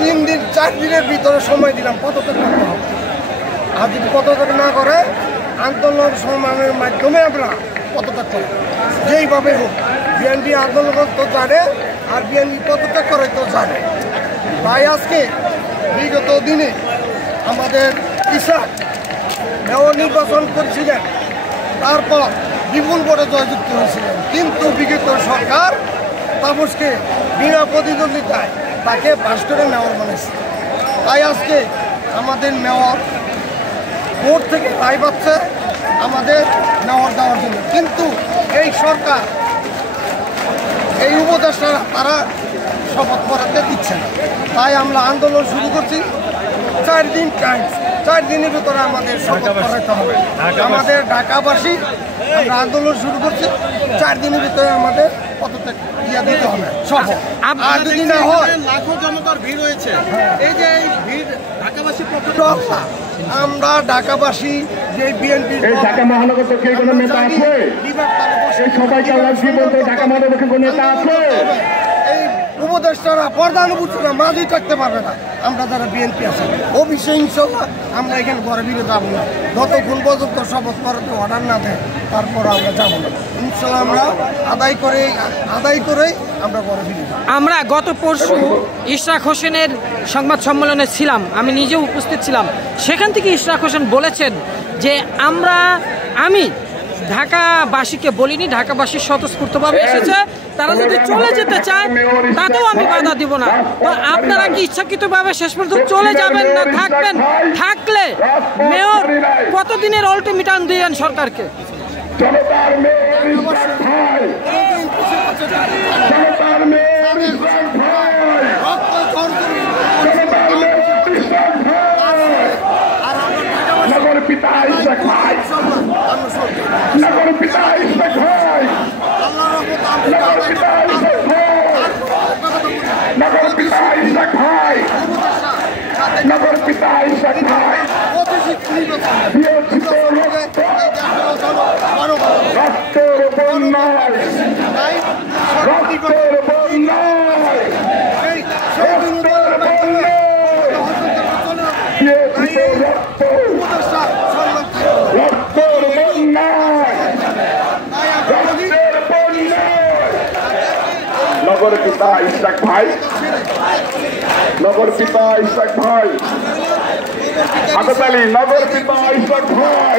3 দিন 4 দিনের ভিতরে সময় দিলাম পদত্যাগ করতে হবে। আর যদি পদত্যাগ না করে আন্দোলন সংগ্রামের মাধ্যমে আমরা পদত্যাগ করি, যেইভাবে হোক। বিএনপি আন্দোলন তো জানে, আর বিএনপি পদত্যাগ করে তো জানে। তাই আজকে বিগত দিনে আমাদের ইশাক মেয়র নির্বাচন করেছিলেন, তারপর বিপুল ভোটে জয়যুক্ত হয়েছিলেন, কিন্তু বিগত সরকার তাপসকে বিনা প্রতিদ্বন্দ্বিতায় তাকে পাশ করে মেয়র বানিয়েছে। তাই আজকে আমাদের মেয়র ভোট থেকে রায় পাচ্ছে আমাদের মেয়র দেওয়ার জন্য, কিন্তু এই সরকার এই উপদেষ্টারা তারা শপথ করাতে দিচ্ছে না। তাই আমরা আন্দোলন শুরু করছি। 4 দিন টাইম, 4 দিনের ভিতরে আমাদের শপথ করাতে হবে। আমাদের ঢাকাবাসী আমরা আন্দোলন শুরু করছি, 4 দিনের ভিতরে আমাদের পদত্যাগ দিয়ে দিতে হবে শপথ। আর যদি না হয় লাখো জনতার ভিড় হয়েছে, এই যে এই ভিড় ঢাকাবাসী আমরা ঢাকাবাসী যে বিএনপি ঢাকা মহানগর পক্ষে কোনো নেতা আছে? সবাইকে ঢাকা মহানগর পক্ষে কোনো নেতা আছে? এই উপদেষ্টারা প্রধান উপদেষ্টারা মাঝেই থাকতে পারবে না। আমরা যারা বিএনপি আছে অবশ্যই ইনশাল্লাহ আমরা এখানে ঘরে ফিরে যাবো না, যতক্ষণ পর্যন্ত শপথ করাতে অর্ডার না দেয় তারপর আমরা যাবো না। ইনশাল্লাহ আমরা আদায় করে আমরা ঘরে ফিরে যাবো। আমরা গত পরশু ইশরাক হোসেনের সংবাদ সম্মেলনে ছিলাম, আমি নিজেও উপস্থিত ছিলাম। সেখান থেকে ইশরাক হোসেন বলেছেন যে আমি ঢাকাবাসীকে বলিনি, ঢাকাবাসী স্বতঃস্ফূর্তভাবে এসেছে, তারা যদি চলে যেতে চায় তাতেও আমি বাধা দিব না। তো আপনারা কি ইচ্ছাকৃতভাবে শেষ পর্যন্ত চলে যাবেন না থাকবেন? থাকলে মেয়র কতদিনের আলটিমেটাম দিলেন সরকারকে? নগর পিতা ইশরাক ভাই, নগর পিতা ইশরাক ভাই, হাততালি, নগর পিতা ইশরাক ভাই।